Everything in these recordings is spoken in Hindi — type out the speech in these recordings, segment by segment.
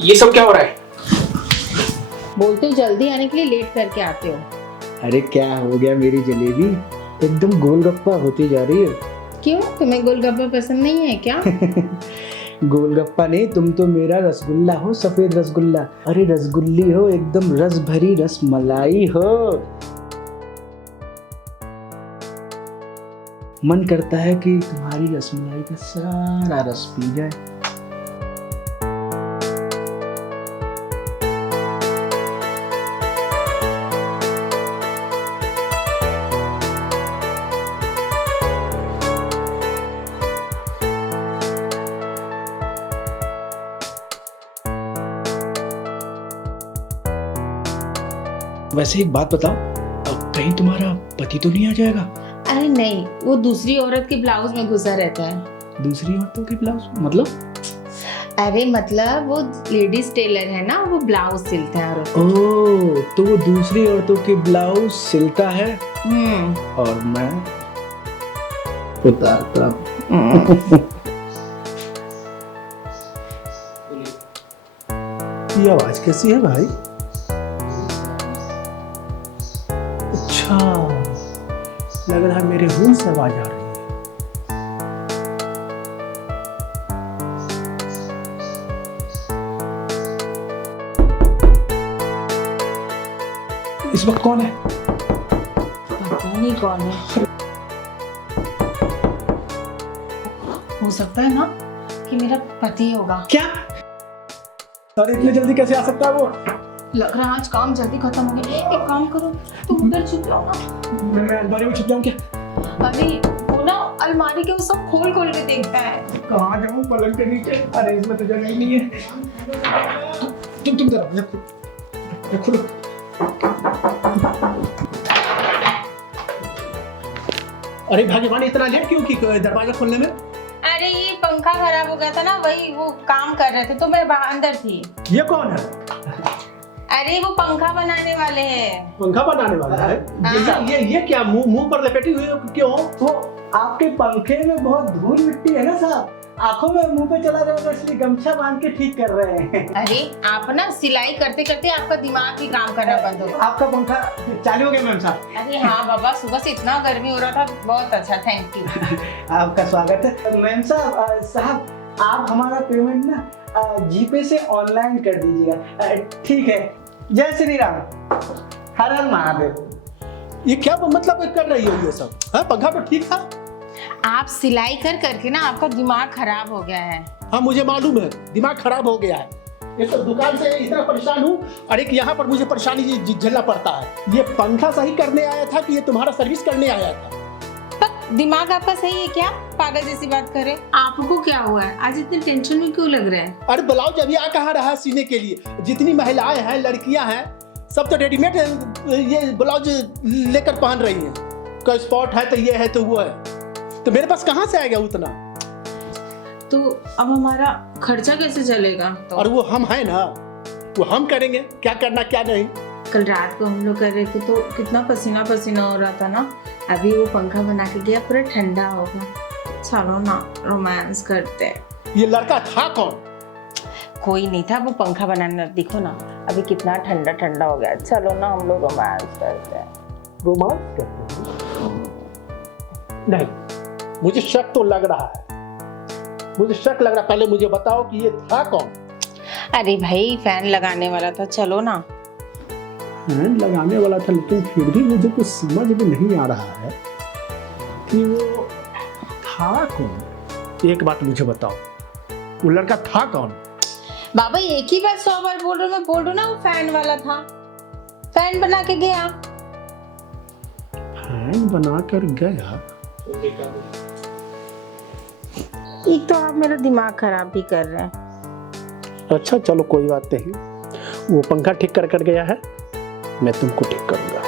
ये सब क्या हो रहा है? बोलते हो जल्दी आने के लिए, लेट करके आते हो। अरे क्या हो गया मेरी जलेबी, एकदम गोलगप्पा होती जा रही है। क्यों, तुम्हें गोलगप्पा पसंद नहीं है क्या? गोलगप्पा नहीं, तुम तो मेरा रसगुल्ला हो, सफेद रसगुल्ला। अरे रसगुल्ली हो, एकदम रस भरी रसमलाई हो। मन करता है कि तुम्हारी रसमलाई का सारा रस पी जाए। वैसे एक बात बताओ, अब कहीं तुम्हारा पति तो नहीं आ जाएगा? अरे नहीं, वो दूसरी औरत के ब्लाउज में घुसा रहता है। दूसरी औरतों के ब्लाउज मतलब? अरे मतलब वो लेडीज टेलर है ना, वो ब्लाउज सिलता है औरत। ओह, तो वो दूसरी औरतों के ब्लाउज सिलता है और मैं उतारता। ये आवाज कैसी है भाई? अच्छा, लग रहा है मेरे रूम से आवाज आ रही है। इस वक्त कौन है? पता नहीं कौन है। हो सकता है ना कि मेरा पति होगा। क्या? अरे इतनी जल्दी कैसे आ सकता है वो? लग रहा है आज काम जल्दी खत्म हो गया। एक काम करो, तुम उधर छुप जाओ ना। मैं अलमारी में छुप जाऊं क्या? अरे वो ना अलमारी के वो सब खोल खोल के देखता है। कहाँ जाऊं? पलंग के नीचे? अरे इसमें तो जगह ही नहीं है। तुम जरा खोलो। अरे भगवान, इतना लेट क्यों की दरवाजा खोलने में? अरे ये पंखा खराब हो गया था ना, वही वो काम कर रहे थे तो मैं बाहर अंदर थी। ये कौन है? अरे वो पंखा बनाने वाले हैं। पंखा बनाने वाला है? हाँ। ये क्या मुंह पर लपेटी हुई क्यों? वो आपके पंखे में बहुत धूल मिट्टी है ना साहब, आंखों में मुंह पे चला जाएगा, इसलिए गमछा बांध के ठीक कर रहे हैं। अरे आप ना सिलाई करते करते आपका दिमाग ही काम करना बंद हो गया। आपका पंखा चालू हो गया मैम साहब? अरे हाँ बाबा, सुबह से इतना गर्मी हो रहा था, बहुत अच्छा, थैंक यू। आपका स्वागत है मैम साहब। साहब आप हमारा पेमेंट ना जीपे से ऑनलाइन कर दीजिएगा। ठीक है, जय श्री राम, हर हर महादेव। ये क्या मतलब कर रही हो ये सब? हाँ, पंखा तो ठीक था। आप सिलाई कर करके ना आपका दिमाग खराब हो गया है। हाँ मुझे मालूम है, दिमाग खराब हो गया है। ये तो दुकान से इतना परेशान हूँ और एक यहाँ पर मुझे परेशानी झेलना पड़ता है। ये पंखा सही करने आया था कि ये तुम्हारा सर्विस करने आया था? पर दिमाग आपका सही है क्या? पागल जैसी बात करे। आपको क्या हुआ है, आज इतनी टेंशन में क्यों लग रहा है? अरे ब्लाउज अभी आ कहाँ रहा सीने के लिए? जितनी महिलाएं हैं, लड़कियां हैं, सब तो रेडीमेड ये ब्लाउज लेकर पहन रही हैं। कोई स्पॉट है तो ये है तो वो है, तो मेरे पास कहाँ से आएगा उतना? तो अब हमारा खर्चा कैसे चलेगा? और वो हम हैं ना, वो हम करेंगे, क्या करना क्या नहीं। कल रात को हम लोग कर रहे थे तो कितना पसीना पसीना हो रहा था ना। अभी वो पंखा बना के गया, पूरा ठंडा हो गया। चलो ना रोमांस करते हैं। ये लड़का था कौन? कोई नहीं था, वो पंखा बनाना। देखो ना अभी कितना ठंडा ठंडा हो गया। चलो ना हम लोग रोमांस करते हैं। रोमांस करते हैं? नहीं, मुझे शक तो लग रहा है, मुझे शक लग रहा है। पहले मुझे बताओ कि ये था कौन? अरे भाई फैन लगाने वाला था। चलो ना। फैन लगाने वाला था, लेकिन फिर भी मुझे कुछ समझ में नहीं आ रहा है कि वो था कौन। एक बात मुझे बताओ, वो लड़का था कौन? बाबा एक ही बात 100 बार बोल रहा हूँ, मैं बोल रहा हूँ ना वो फैन वाला था, फैन बना के गया। फैन बना कर गया? एक तो आप मेरा दिमाग खराब भी कर रहे हैं। अच्छा चलो कोई बात नहीं, वो पंखा ठीक कर गया है, मैं तुमको ठीक करूंगा।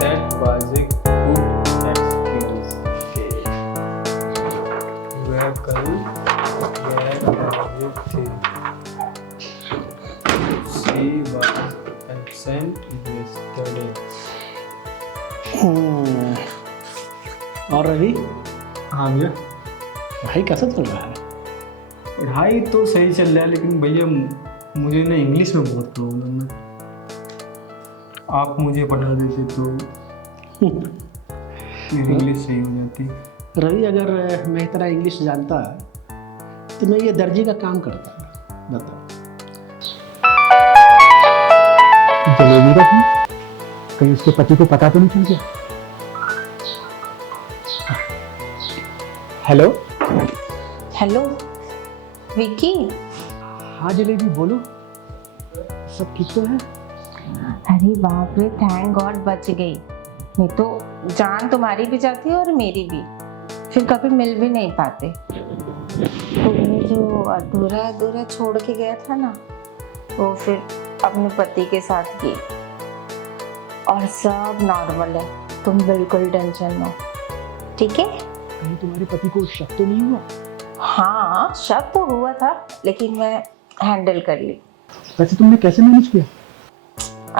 That was a good excuse. वह कल गैर हाजिर थे। He was absent yesterday. और रवि हाँ भैया, भाई कैसा चल रहा है? पढ़ाई तो सही चल रहा है लेकिन भैया मुझे ना इंग्लिश में बहुत प्रॉब्लम है। आप मुझे पढ़ा देते तो मेरी इंग्लिश सही हो जाती। रवि अगर मैं इतना इंग्लिश जानता तो मैं ये दर्जी का काम करता। बताओ जलेबी का था, कहीं उसके पति को पता तो नहीं चल गया? Hello hello Vicky. हाँ जलेबी बोलो, सब ठीक तो है? अरे बाप रे, थैंक गॉड बच गई, नहीं तो जान तुम्हारी भी जाती और मेरी भी, फिर कभी मिल भी नहीं पाते। तुमने जो अधूरा अधूरा छोड़ के गया था ना, वो फिर अपने पति के साथ की, और सब नॉर्मल है, तुम बिल्कुल टेंशन लो, ठीक है? कहीं तुम्हारे पति को शक तो नहीं हुआ? हाँ शक तो हुआ था, लेकिन मैं हैंडल कर ली। वैसे तुमने कैसे मैनेज किया?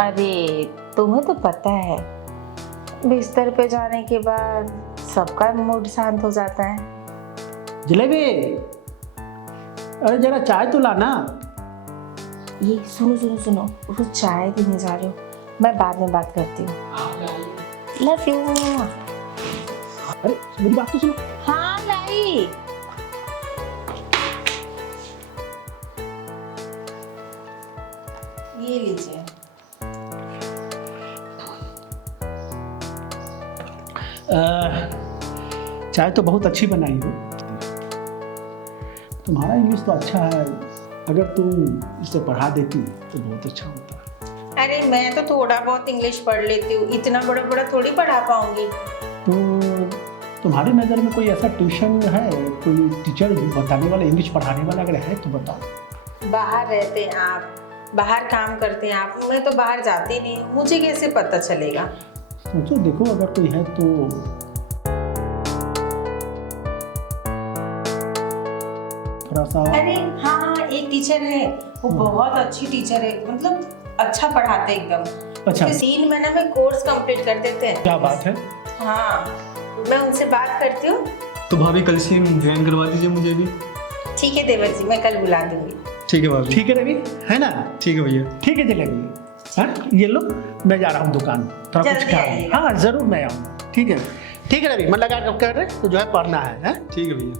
अरे तुम्हें तो पता है, बिस्तर पे जाने के बाद सबका मूड शांत हो जाता है। जलेबी, अरे जरा चाय तो लाना। ये सुनो सुनो सुनो, वो चाय देने जा रही हूँ, मैं बाद में बात करती हूँ। Love you. अरे मेरी बात तो सुनो। हाँ लाई। ये लीजिए। चाय तो बहुत अच्छी बनाई हो। तुम्हारा इंग्लिश तो अच्छा है, अगर तुम इसे पढ़ा देती तो बहुत अच्छा होता। अरे मैं तो थोड़ा बहुत इंग्लिश पढ़ लेती हूँ, इतना बड़ा बड़ा थोड़ी पढ़ा पाऊंगी। तो तुम्हारी नज़र में कोई ऐसा ट्यूशन है, कोई टीचर बताने वाला, इंग्लिश पढ़ाने वाला अगर है तो बताओ। बाहर रहते हैं आप, बाहर काम करते हैं आप, मैं तो बाहर जाती नहीं, मुझे कैसे पता चलेगा? सोचो देखो अगर कोई है तो। थोड़ा सा। अरे हाँ हाँ, एक टीचर है, वो बहुत अच्छी टीचर है, मतलब अच्छा पढ़ाते एकदम। अच्छा। 3 महीने में कोर्स कंप्लीट कर देते हैं। क्या बात है? हाँ, मैं उनसे बात करती हूँ। तो भाभी कल से ज्वाइन करवा दीजिए मुझे भी। ठीक है देवर जी, मैं कल बुला दूंगी। ठीक है भाभी। ठीक है रवि, है ना? ठीक है भैया। ठीक है जलेबी। हाँ ये लो, मैं जा रहा हूँ दुकान, थोड़ा कुछ जल्दी काम। आइएगा। हाँ जरूर मैं आऊँगा। ठीक है, ठीक है रवि, मन लगा कर रहे तो जो है पढ़ना है। ठीक है भैया।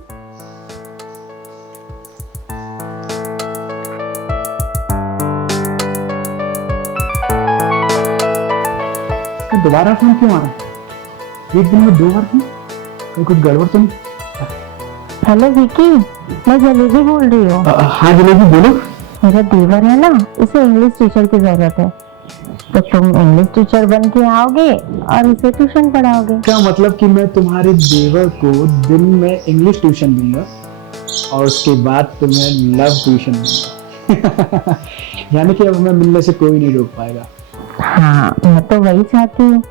तो दोबारा फोन क्यों आ रहा है? एक दिन में 2 बार फोन, कहीं कुछ गड़बड़ तो नहीं? हेलो विकी, मैं जलेबी बोल रही हूँ। हाँ जलेबी बोलो। मेरा देवर है ना, उसे इंग्लिश टीचर की जरूरत है, तो तुम इंग्लिश टीचर बन के आओगे और उसे ट्यूशन पढ़ाओगे। क्या मतलब कि मैं तुम्हारे देवर को दिन में इंग्लिश ट्यूशन दूंगा और उसके बाद तुम्हें लव ट्यूशन दूंगा? यानी कि अब मैं मिलने से कोई नहीं रोक पाएगा। हाँ मैं तो वही चाहती हूँ,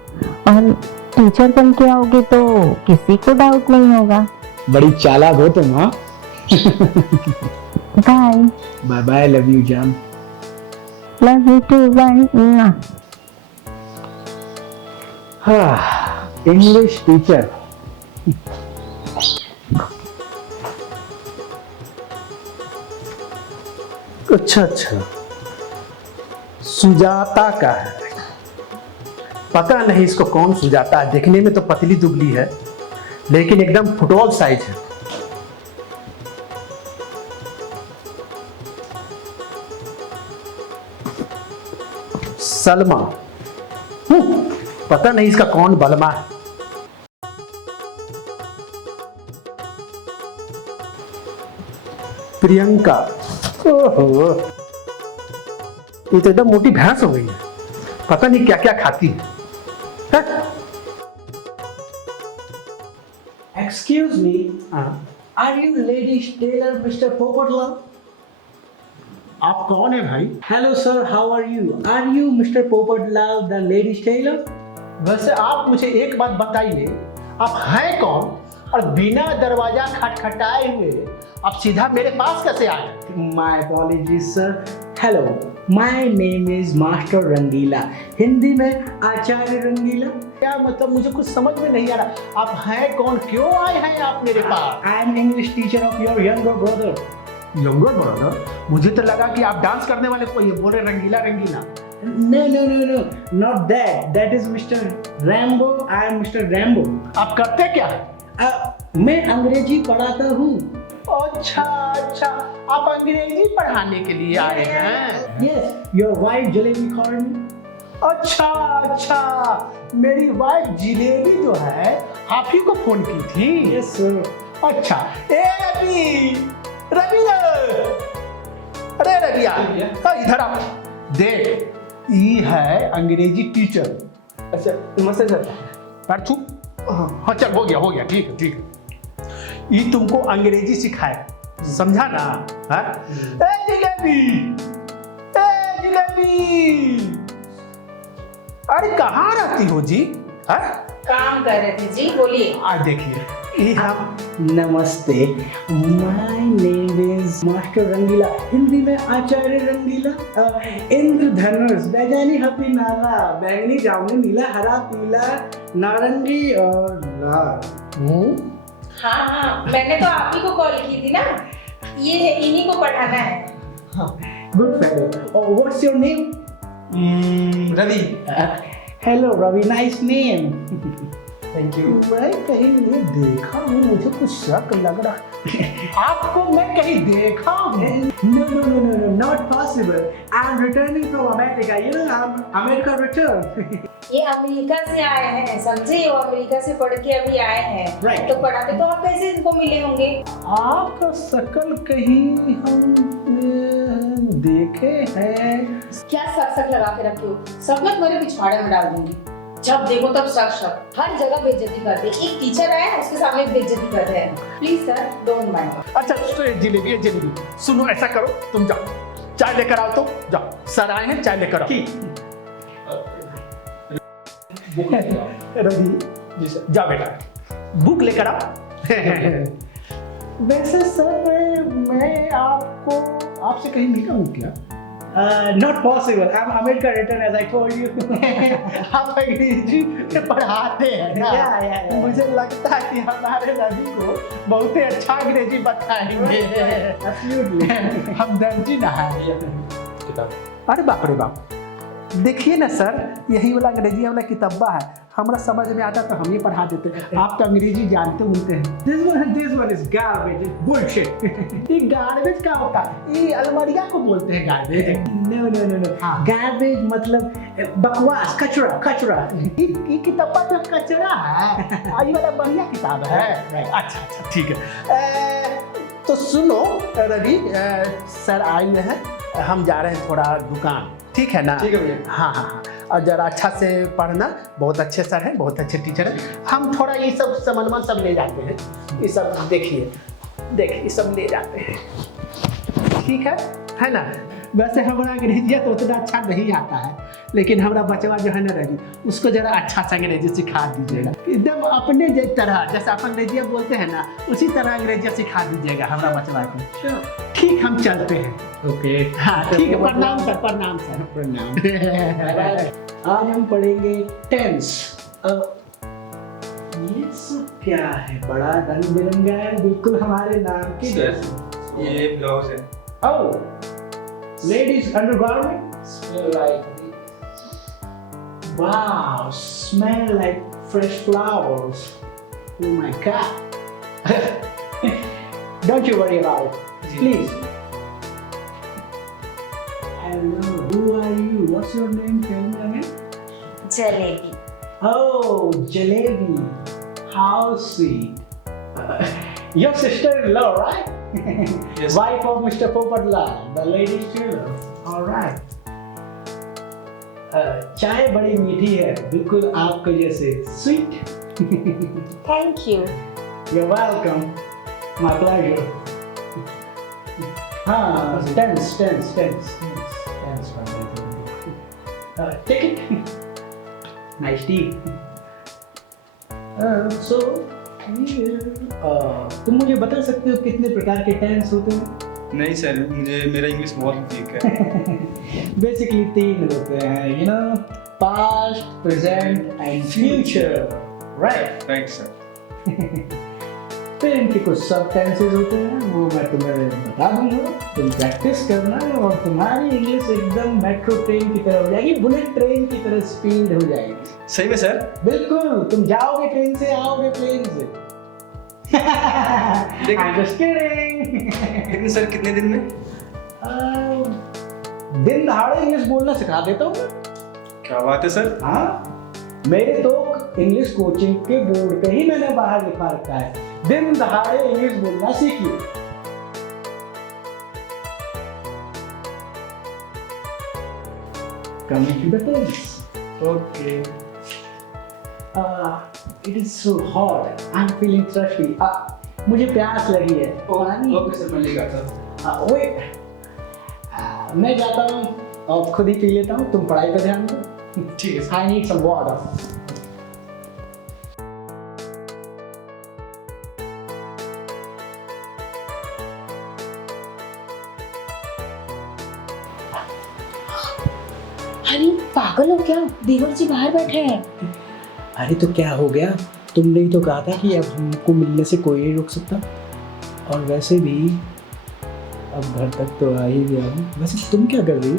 और टीचर बन के आओगे तो किसी को डाउट नहीं होगा। बड़ी चालाक हो तुम। हाँ bye bye bye, love you जान। Love you too bye. हाँ इंग्लिश टीचर। अच्छा अच्छा, सुजाता का है। पता नहीं इसको कौन सुजाता है, देखने में तो पतली दुबली है लेकिन एकदम फुटबॉल साइज है। सलमा, पता नहीं इसका कौन बलमा है। प्रियंका, ओहो ये तो एकदम मोटी भैंस हो गई है, पता नहीं क्या क्या खाती है। Excuse me, are you ladies tailor mister Popatlal? आप कौन है भाई? Hello sir, how are you mister Popatlal the ladies tailor? वैसे आप मुझे एक बात बताइए, आप हैं कौन और बिना दरवाजा खटखटाए हुए आप सीधा मेरे पास कैसे आए? My apologies sir, hello, my name is master Rangeela, Hindi में आचार्य रंगीला। क्या मतलब, मुझे कुछ समझ में नहीं आ रहा। आप हैं कौन, क्यों आए हैं आप मेरे पास? I am English teacher of your younger brother. Younger brother? मुझे तो लगा कि आप डांस करने वाले को ये बोले रंगीला रंगीला। No, no, no, no, not that. That is Mr. Rambo. I am Mr. Rambo. आप करते क्या? मैं अंग्रेजी पढ़ाता हूँ। अच्छा अच्छा, आप अंग्रेजी पढ़ाने के लिए आए हैं? Yes, your wife jalebi called me. अच्छा अच्छा, मेरी वाइफ जिलेबी जो है आप ही को फोन की थी? Yes, sir. अच्छा, ए रवि, रवि अरे रविया, इधर आ। देख, ये है अंग्रेजी टीचर। अच्छा नमस्ते सर। पर तू, हाँ चल, हो गया, ठीक है ठीक है। ये तुमको अंग्रेजी सिखाए, समझा ना? हाँ? ए जिलेबी, अरे कहाँ रहती हो जी? हाँ? काम कर रहे थे जी, बोलिए। आज देखिए, ये हम नमस्ते, my name is master Rangeela, Hindi में आचार्य रंगीला। इंद्रधनुष, बैजानी हपी नाला, बैंगनी जामुनी नीला हरा पीला नारंगी और लाल। हाँ, मैंने तो आप ही को कॉल की थी ना, ये है, इन्हीं को पढ़ाना है। Good fellow. What's your name? Ravi. Hello Ravi, nice name. Thank you. मैं कहीं ये देखा हूँ, मुझे कुछ शक लग रहा। आपको मैं कहीं देखा हूँ। No, not possible. I'm returning from America. You know, I'm America return. ये अमेरिका से आए हैं, समझे? वो अमेरिका से पढ़ के अभी आए हैं। Right. तो पढ़ाते तो आप कैसे इनको मिले होंगे? आपका शकल कहीं हम देखे हैं। क्या सक लगा के रखे हो? सब मैं तुम्हारे पिछवाड़े में डाल दूंगी। जब देखो तब शक, हर जगह बेइज्जती करते हैं। एक टीचर आया है, उसके सामने बेइज्जती कर रहे हैं। Please sir, don't mind. अच्छा जिलेबी, सुनो, ऐसा करो, तुम जाओ, चाय लेकर आओ। तो जाओ, सर आए हैं, चाय लेकर आओ। रवि जी सर, जा बेटा, बुक लेकर आओ। वैसे सर, मैं आपसे कहीं मिला हूँ क्या? Not possible. I'm America return, as I told you. आप अंग्रेजी पढ़ाते हैं ना? Yeah. मुझे लगता है कि हमारे रवि को बहुत ही अच्छा अंग्रेजी बताएंगे। Absolutely. हम दर्जी ना है। अरे बाप रे बाप, देखिए ना सर, यही वाला अंग्रेजी वाला किताबा है, हमारा समझ में आता तो हम ही पढ़ा देते। आप तो अंग्रेजी जानते होते हैं। This one is garbage. It's bullshit. ये गार्बेज क्या होता है? ये अलमारिया को बोलते हैं गार्बेज। No. Garbage मतलब बकवास, कचरा। ये किताबा तो कचरा है, ये वाला बढ़िया किताब है। अच्छा ठीक है। तो सुनो रवि, सर आए हैं, हम जा रहे हैं थोड़ा दुकान, ठीक है ना? ठीक है भैया। हाँ, और जरा अच्छा से पढ़ना, बहुत अच्छे सर हैं, बहुत अच्छे टीचर हैं। हम थोड़ा ये सब सामान सब ले जाते हैं, ये सब देखिए, ये सब ले जाते हैं, ठीक है ना? वैसे हमारा अंग्रेजी तो उतना अच्छा नहीं आता है, लेकिन हमारा बचवा जो है ना रवि, उसको जरा अच्छा सा अंग्रेजी सिखा दीजिएगा, एकदम अपने तरह, जैसे आप अंग्रेजी बोलते हैं ना, उसी तरह अंग्रेजी सिखा दीजिएगा हमारा बचवा को। ठीक, हम चलते हैं। ओके। हाँ ठीक है, प्रणाम सर, प्रणाम। आज हम पढ़ेंगे टेंस। ये सब क्या है? बड़ा रंग बिरंगा है, बिल्कुल हमारे नाम की जैसे। ये ब्लाउज है। Oh, ladies undergarment. Smell like Wow, smell like fresh flowers. Oh my God. Don't you worry about it, please. Hello, who are you? What's your name? Tell me again. Jalebi. Oh, Jalebi. How sweet. Your sister-in-law, right? Yes. Wife of Mr. Popadlal, the ladies' tailor. All right. चाय बड़ी मीठी है, बिल्कुल आपके जैसे sweet. Thank you. You're welcome. My pleasure. हाँ, tense. Take it. Nice tea. So, तुम मुझे बता सकते हो कितने प्रकार के टेंस होते हैं? नहीं सर, मुझे मेरा इंग्लिश बहुत वीक है। बेसिकली 3 होते हैं, you know, past, present and future, right? Right sir. फिर इनके कुछ सब टेंसेस होते हैं, वो मैं तुम्हें बता दूंगा, तुम प्रैक्टिस करना और तुम्हारी इंग्लिश एकदम मेट्रो ट्रेन की तरह हो जाएगी, बुलेट ट्रेन की तरह स्पीड हो जाएगी। सही में सर? बिल्कुल, तुम जाओगे ट्रेन से, आओगे प्लेन से। I'm just kidding. लेकिन सर कितने दिन में? दिन दहाड़े इंग्लिश बोलना सिखा देता हूँ मैं। क्या बात है सर? हाँ, मेरे तो इंग्लिश कोचिंग के बोर्ड पे ही मैंने बाहर लिखा रखा है, दिन दहाड़े इंग्लिश बोलना सीखिए। Coming to the things. Okay. It is so hot. I'm feeling thirsty. मुझे प्यास लगी है। पानी। ओके सर, मैं लेकर आता हूँ। Wait. मैं जाता हूँ, अब खुद ही पी लेता हूँ, तुम पढ़ाई पे ध्यान दो। ठीक है sir. I need some water. अरे पागल हो क्या? देवर जी बाहर बैठे हैं। अरे तो क्या हो गया, तुमने ही तो कहा था कि अब हमको मिलने से कोई नहीं रोक सकता, और वैसे भी अब घर तक तो आ ही गया हूँ। वैसे तुम क्या कर रही हो?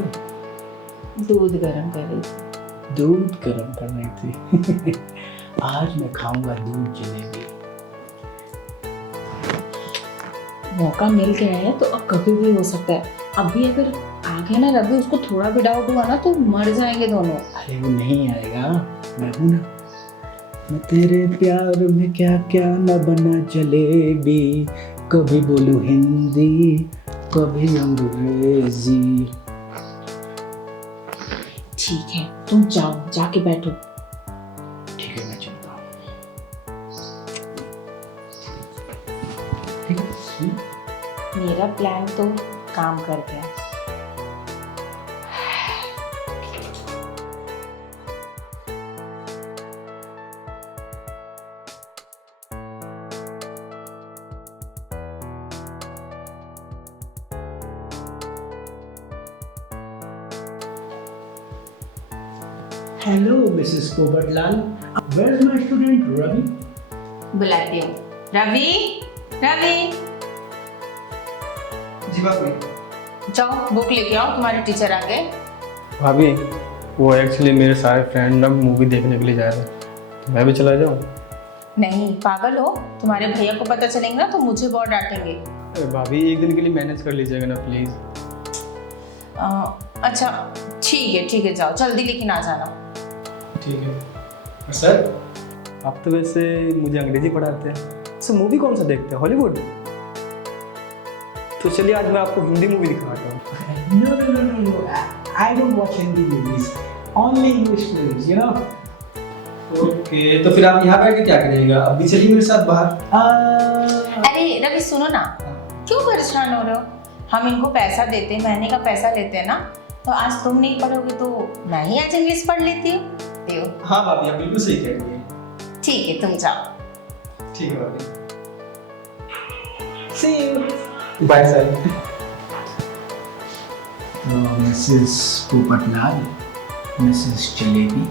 दूध गर्म कर रही थी। दूध गर्म कर रही थी। आज मैं खाऊंगा दूध जलेबी। मौका मिल गया है तो अब कभी भी हो सकता है। अभी अगर आ गया ना रवि, उसको थोड़ा भी डाउट हुआ ना तो मर जाएंगे दोनों। अरे वो नहीं आएगा, मैं हूं ना। मैं तेरे प्यार में क्या क्या न बना जलेबी, कभी बोलूं हिंदी कभी अंग्रेजी। ठीक है, तुम जाओ, जाके बैठो। ठीक है, मैं चलता हूँ। ठीक है। मेरा प्लान तो काम कर गया। Hello, Mrs. Pobarlal. Where's my student Ravi? बुलाती हूँ। रवि, रवि, जी भाभी। जाओ बुक लेके आओ, तुम्हारे टीचर आ गए। भाभी, वो एक्चुअली मेरे सारे फ्रेंड ना मूवी देखने के लिए जा रहे हैं, तो मैं भी चला जाऊँ? नहीं, पागल हो? तुम्हारे भैया को पता चलेंगे ना तो मुझे बहुत डांटेंगे। अरे भाभी, एक दिन के लिए मैनेज कर लीजिएगा ना प्लीज़। अच्छा ठीक है, जाओ जल्दी लेकिन आ जाना। ठीक है। सर, आप तो वैसे मुझे अंग्रेजी पढ़ाते हैं, सर मूवी कौन सा देखते हैं, हॉलीवुड? तो चलिए आज मैं आपको हिंदी मूवी दिखाता हूँ। No. I don't watch Hindi movies. Only English films, you know. Okay, तो फिर आप यहाँ बैठ के क्या करिएगा? अभी चलिए मेरे साथ बाहर। अरे रवि सुनो ना, क्यों परेशान हो रहे हो? हम इनको पैसा देते हैं, महीने का पैसा लेते हैं ना, तो आज तुम नहीं पढ़ोगे तो मैं ही आज इंग्लिश पढ़ लेती हूँ। हाँ भाभी, आप बिल्कुल सही कह रही हैं। ठीक है, तुम जाओ। ठीक है भाभी। See you. Bye sir. तो मिसेस पोपटलाल, मिसेस जलेबी,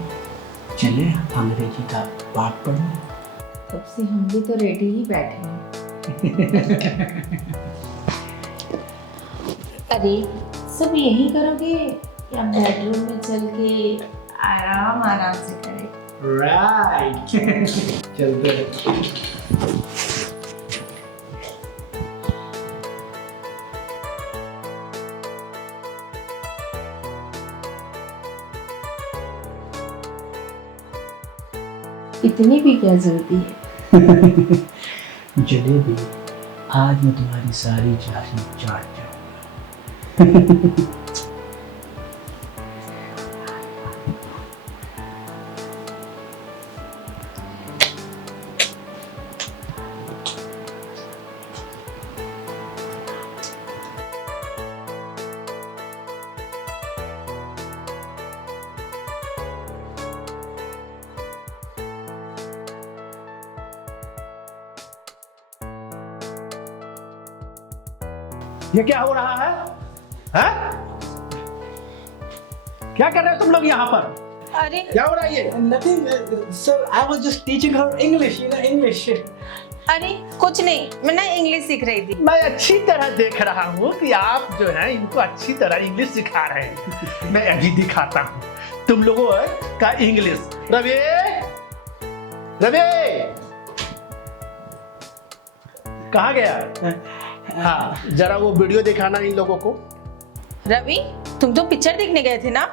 चले अंग्रेजी का पाठ पढ़ने। कब से हम भी तो रेडी ही बैठे हैं। अरे सब यही करोगे या बेडरूम में चल के आराम आराम से करें? राइट। चलते हैं। इतनी भी क्या जल्दी है? जलेबी, आज मैं तुम्हारी सारी चाशनी चाट जाऊंगा। ये क्या हो रहा है? हैं? क्या कर रहे हो तुम लोग यहाँ पर? अरे क्या हो रहा है ये? Nothing, sir. I was just teaching her English. English. अरे कुछ नहीं, मैं ना इंग्लिश सीख रही थी। मैं अच्छी तरह देख रहा हूँ कि आप जो है इनको अच्छी तरह इंग्लिश सिखा रहे हैं। मैं अभी दिखाता हूँ तुम लोगों का इंग्लिश। रवि, रवि, कहाँ गया? हाँ, जरा वो वीडियो दिखाना इन लोगों को। रवि, तुम तो पिक्चर देखने गए थे ना?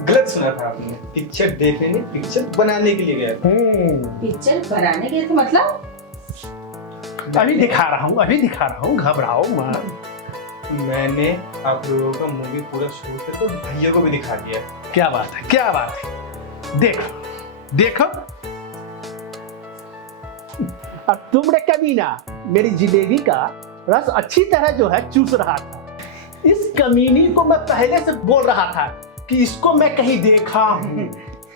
गलत सुना था आपने, पिक्चर देखने नहीं, पिक्चर बनाने के लिए गया था। पिक्चर बनाने गए थे मतलब? अभी दिखा रहा हूँ, घबराओ मत। मैंने आप लोगों का मूवी पूरा शूट करके भैया को भी दिखा दिया। क्या बात है, क्या बात है। देखो देखो, अब तुमने कभी ना मेरी जिलेबी का रस अच्छी तरह जो है चूस रहा था। इस कमीनी को मैं पहले से बोल रहा था कि इसको मैं कहीं देखा हूँ।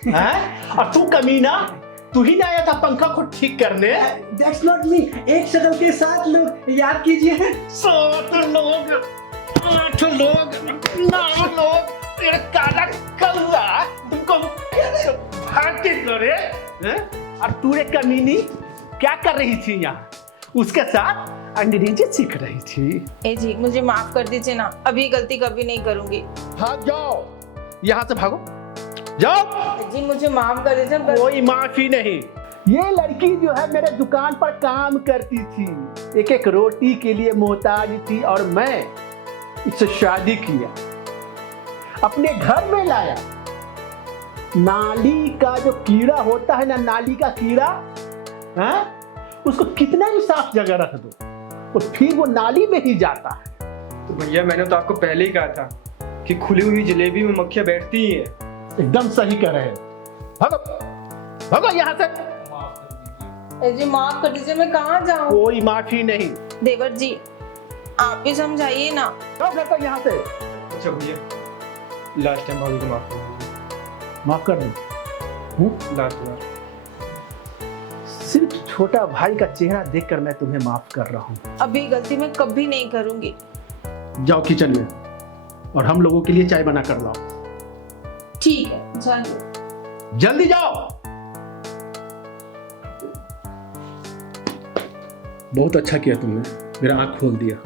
हैं? और तू कमीना, तू ही ना आया था पंखा को ठीक करने। That's not me. एक शक्ल के 7 लोग, याद कीजिए। 7 लोग, 8 लोग, 9 लोग, तेरा काला कल्ला तुमको भाग के करे। हैं? और तू रे कमीनी क्या कर रही थी यहाँ? उसके साथ अंग्रेजी सीख रही थी। ए जी, मुझे माफ कर दीजिए ना, अभी गलती कभी नहीं करूंगी। भाग जाओ, यहाँ से भागो, जाओ। जी मुझे माफ कर दीजिए। कोई माफी नहीं। ये लड़की जो है मेरे दुकान पर काम करती थी, एक एक रोटी के लिए मोहताज थी, और मैं इससे शादी किया, अपने घर में लाया। नाली का जो कीड़ा होता है ना, नाली का कीड़ा, हाँ? उसको कितना भी साफ जगह रख दो, तो फिर वो नाली में ही जाता है। तो भैया मैंने तो आपको पहले ही कहा था कि खुली हुई जलेबी में मक्खियाँ बैठती ही है। एकदम सही कह रहे हैं। भागो, भागो यहाँ से। ए जी माफ कर दीजिए, मैं कहाँ जाऊँ? कोई माफी नहीं। देवर जी, आप भी समझाइए ना। जाओ घर तक यहाँ से। अच्छा भैया, लास्ट टाइम भाभी को माफ कर दीजिए। माफ कर दो। लास्ट बार। सिर्फ छोटा भाई का चेहरा देखकर मैं तुम्हें माफ कर रहा हूँ। अभी गलती मैं कभी नहीं करूंगी। जाओ किचन में और हम लोगों के लिए चाय बना कर लाओ। ठीक है, चलो। जल्दी जाओ। बहुत अच्छा किया तुमने, मेरा आँख खोल दिया।